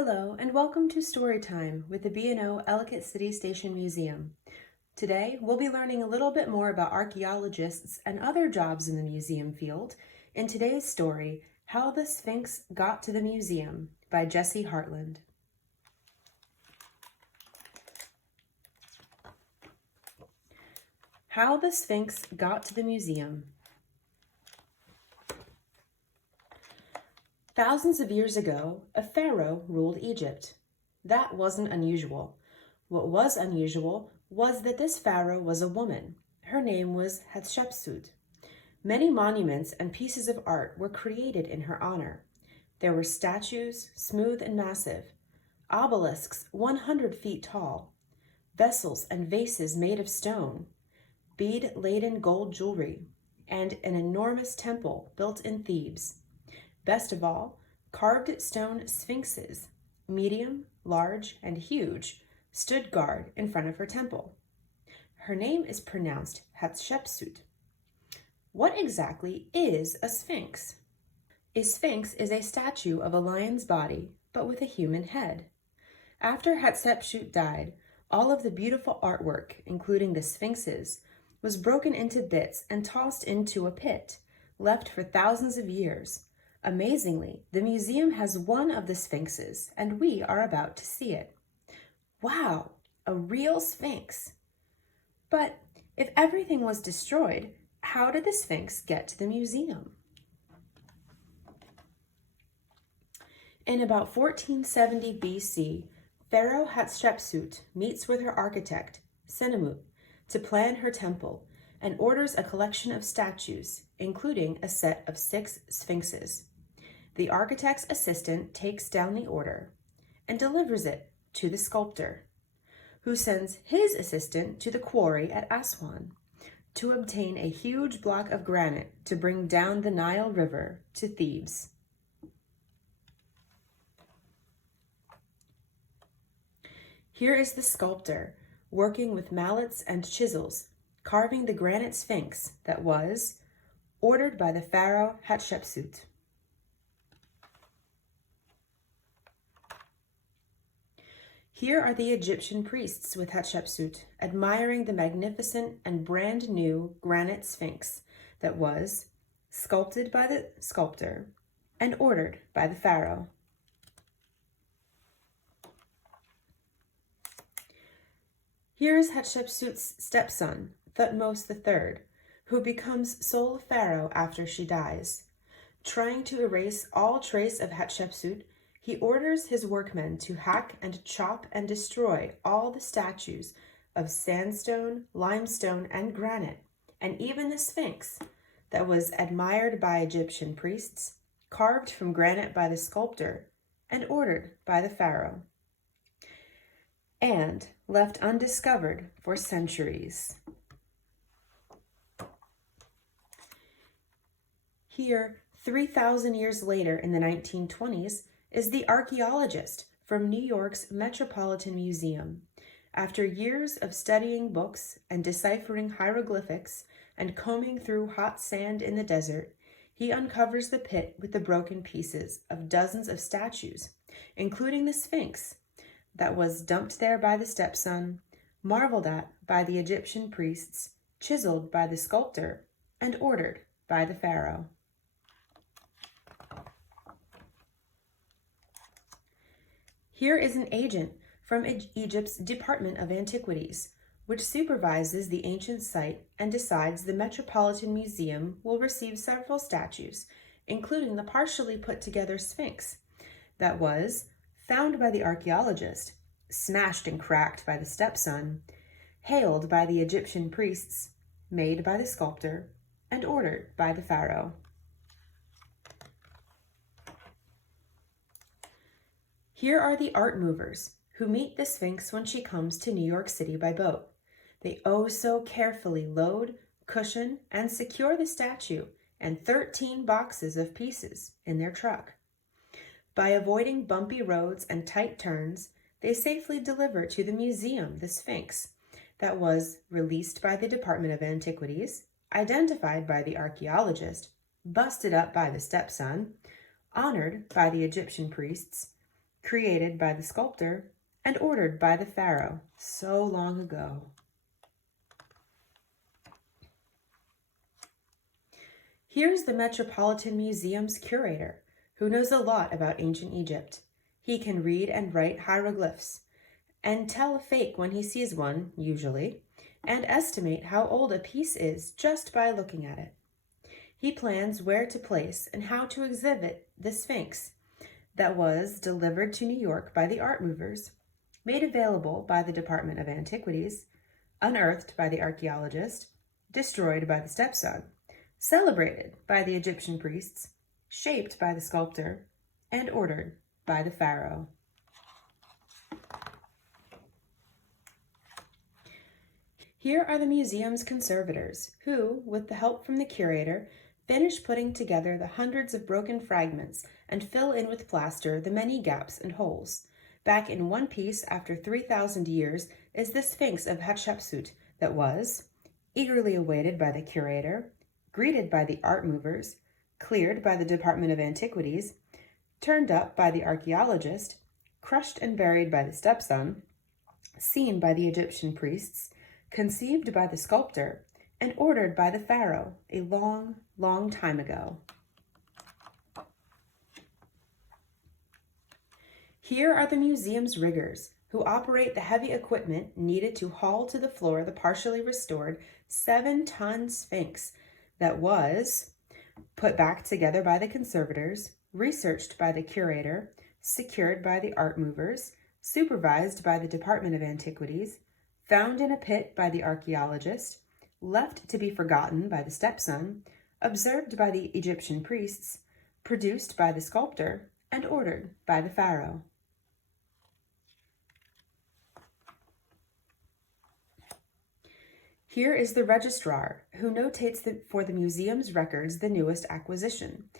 Hello and welcome to Storytime with the B&O Ellicott City Station Museum. Today we'll be learning a little bit more about archaeologists and other jobs in the museum field in today's story, How the Sphinx Got to the Museum by Jessie Hartland. How the Sphinx Got to the Museum. Thousands of years ago, a pharaoh ruled Egypt. That wasn't unusual. What was unusual was that this pharaoh was a woman. Her name was Hatshepsut. Many monuments and pieces of art were created in her honor. There were statues, smooth and massive, obelisks 100 feet tall, vessels and vases made of stone, bead-laden gold jewelry, and an enormous temple built in Thebes. Best of all, carved stone sphinxes, medium, large, and huge, stood guard in front of her temple. Her name is pronounced Hatshepsut. What exactly is a sphinx? A sphinx is a statue of a lion's body, but with a human head. After Hatshepsut died, all of the beautiful artwork, including the sphinxes, was broken into bits and tossed into a pit, left for thousands of years. Amazingly, the museum has one of the sphinxes, and we are about to see it. Wow, a real sphinx! But if everything was destroyed, how did the sphinx get to the museum? In about 1470 BC, Pharaoh Hatshepsut meets with her architect, Senenmut, to plan her temple and orders a collection of statues, including a set of 6 sphinxes. The architect's assistant takes down the order and delivers it to the sculptor, who sends his assistant to the quarry at Aswan to obtain a huge block of granite to bring down the Nile River to Thebes. Here is the sculptor working with mallets and chisels, carving the granite sphinx that was ordered by the pharaoh Hatshepsut. Here are the Egyptian priests with Hatshepsut, admiring the magnificent and brand new granite sphinx that was sculpted by the sculptor and ordered by the pharaoh. Here is Hatshepsut's stepson, Thutmose III, who becomes sole pharaoh after she dies. Trying to erase all trace of Hatshepsut, he orders his workmen to hack and chop and destroy all the statues of sandstone, limestone, and granite, and even the Sphinx that was admired by Egyptian priests, carved from granite by the sculptor, and ordered by the pharaoh, and left undiscovered for centuries. Here, 3,000 years later in the 1920s, is the archaeologist from New York's Metropolitan Museum. After years of studying books and deciphering hieroglyphics and combing through hot sand in the desert, he uncovers the pit with the broken pieces of dozens of statues, including the Sphinx that was dumped there by the stepson, marveled at by the Egyptian priests, chiseled by the sculptor, and ordered by the pharaoh. Here is an agent from Egypt's Department of Antiquities, which supervises the ancient site and decides the Metropolitan Museum will receive several statues, including the partially put together Sphinx that was found by the archaeologist, smashed and cracked by the stepson, hailed by the Egyptian priests, made by the sculptor, and ordered by the pharaoh. Here are the art movers who meet the Sphinx when she comes to New York City by boat. They oh so carefully load, cushion, and secure the statue and 13 boxes of pieces in their truck. By avoiding bumpy roads and tight turns, they safely deliver to the museum the Sphinx that was released by the Department of Antiquities, identified by the archaeologist, busted up by the stepson, honored by the Egyptian priests, created by the sculptor, and ordered by the pharaoh so long ago. Here's the Metropolitan Museum's curator, who knows a lot about ancient Egypt. He can read and write hieroglyphs, and tell a fake when he sees one, usually, and estimate how old a piece is just by looking at it. He plans where to place and how to exhibit the Sphinx that was delivered to New York by the art movers, made available by the Department of Antiquities, unearthed by the archaeologist, destroyed by the stepson, celebrated by the Egyptian priests, shaped by the sculptor, and ordered by the pharaoh. Here are the museum's conservators, who, with the help from the curator, finish putting together the hundreds of broken fragments and fill in with plaster the many gaps and holes. Back in one piece after 3,000 years is the Sphinx of Hatshepsut that was eagerly awaited by the curator, greeted by the art movers, cleared by the Department of Antiquities, turned up by the archaeologist, crushed and buried by the stepson, seen by the Egyptian priests, conceived by the sculptor, and ordered by the pharaoh a long, long time ago. Here are the museum's riggers, who operate the heavy equipment needed to haul to the floor the partially restored 7-ton Sphinx that was put back together by the conservators, researched by the curator, secured by the art movers, supervised by the Department of Antiquities, found in a pit by the archaeologist, left to be forgotten by the stepson, observed by the Egyptian priests, produced by the sculptor, and ordered by the pharaoh. Here is the registrar, who notates for the museum's records the newest acquisition.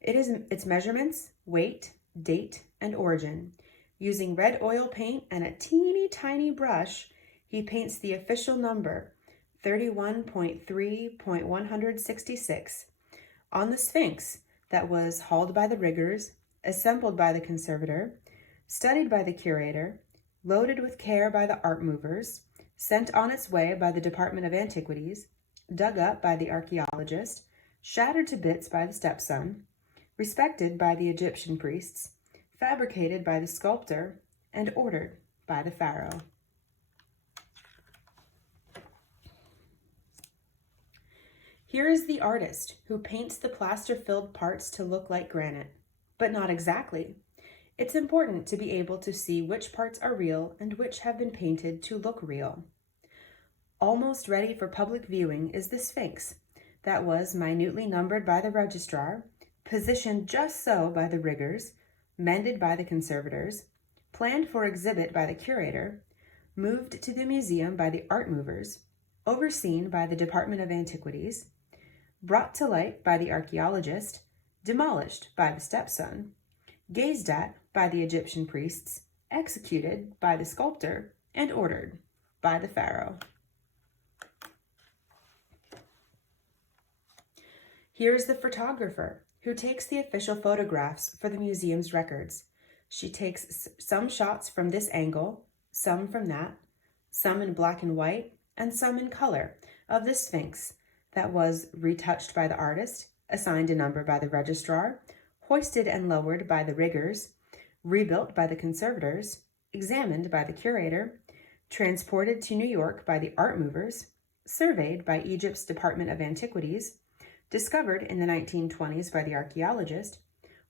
It is its measurements, weight, date, and origin. Using red oil paint and a teeny tiny brush, he paints the official number, 31.3.166, on the Sphinx that was hauled by the riggers, assembled by the conservator, studied by the curator, loaded with care by the art movers, sent on its way by the Department of Antiquities, dug up by the archaeologist, shattered to bits by the stepson, respected by the Egyptian priests, fabricated by the sculptor, and ordered by the pharaoh. Here is the artist who paints the plaster-filled parts to look like granite, but not exactly. It's important to be able to see which parts are real and which have been painted to look real. Almost ready for public viewing is the Sphinx that was minutely numbered by the registrar, positioned just so by the riggers, mended by the conservators, planned for exhibit by the curator, moved to the museum by the art movers, overseen by the Department of Antiquities, brought to light by the archaeologist, demolished by the stepson, gazed at by the Egyptian priests, executed by the sculptor, and ordered by the pharaoh. Here's the photographer who takes the official photographs for the museum's records. She takes some shots from this angle, some from that, some in black and white, and some in color of the Sphinx that was retouched by the artist, assigned a number by the registrar, hoisted and lowered by the riggers, rebuilt by the conservators, examined by the curator, transported to New York by the art movers, surveyed by Egypt's Department of Antiquities, discovered in the 1920s by the archaeologist,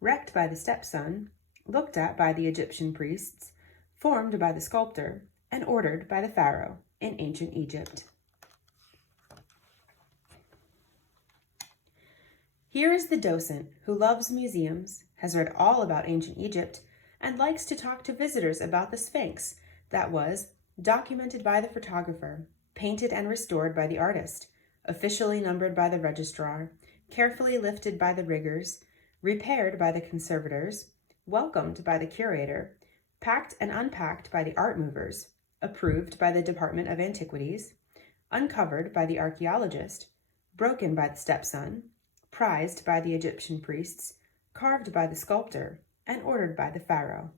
wrecked by the stepson, looked at by the Egyptian priests, formed by the sculptor, and ordered by the pharaoh in ancient Egypt. Here is the docent who loves museums, has read all about ancient Egypt, and likes to talk to visitors about the Sphinx that was documented by the photographer, painted and restored by the artist, officially numbered by the registrar, carefully lifted by the riggers, repaired by the conservators, welcomed by the curator, packed and unpacked by the art movers, approved by the Department of Antiquities, uncovered by the archaeologist, broken by the stepson, prized by the Egyptian priests, carved by the sculptor, and ordered by the pharaoh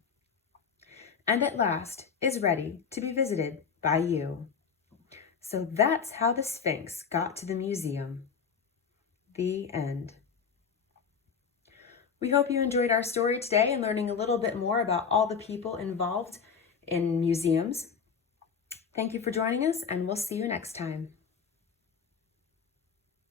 and at last is ready to be visited by you. So that's how the Sphinx got to the museum. The end. We hope you enjoyed our story today and learning a little bit more about all the people involved in museums. Thank you for joining us, and we'll see you next time.